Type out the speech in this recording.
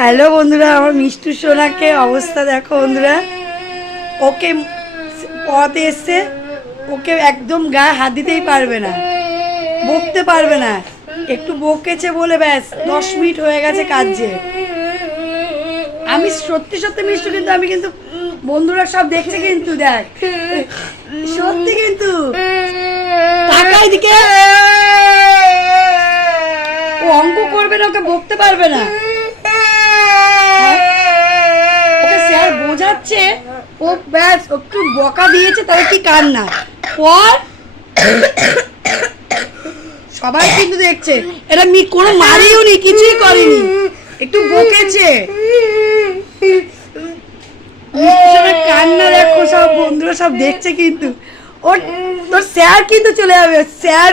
Hello বন্ধুরা, আমার মিষ্টু সোনাকে অবস্থা দেখো বন্ধুরা। ওকে পড়াতে এসছে, ওকে একদম গায়ে হাত দিতেই পারবে না, বকতে পারবে না। একটু বকেছে বলে ব্যাস 10 মিনিট হয়ে গেছে কাজে। আমি সত্যি সত্যি মিষ্টু, কিন্তু আমি কিন্তু বন্ধুরা সব দেখছে কিন্তু, দেখ সত্যি কিন্তু টাকার দিকে ও অঙ্ক করবে না, ওকে বকতে পারবে না। ওকে স্যার বোঝাচ্ছে, ও ব্যাস একটু বকা দিয়েছে তাই কি কান্না পর। সবাই কিন্তু দেখছে, এটা কোনো মারিও নি, কিছুই করেনি, একটু বকেছে। কান্না দেখো, সব বন্ধুরা সব দেখছে কিন্তু। ওর তোর স্যার কিন্তু চলে যাবে, স্যার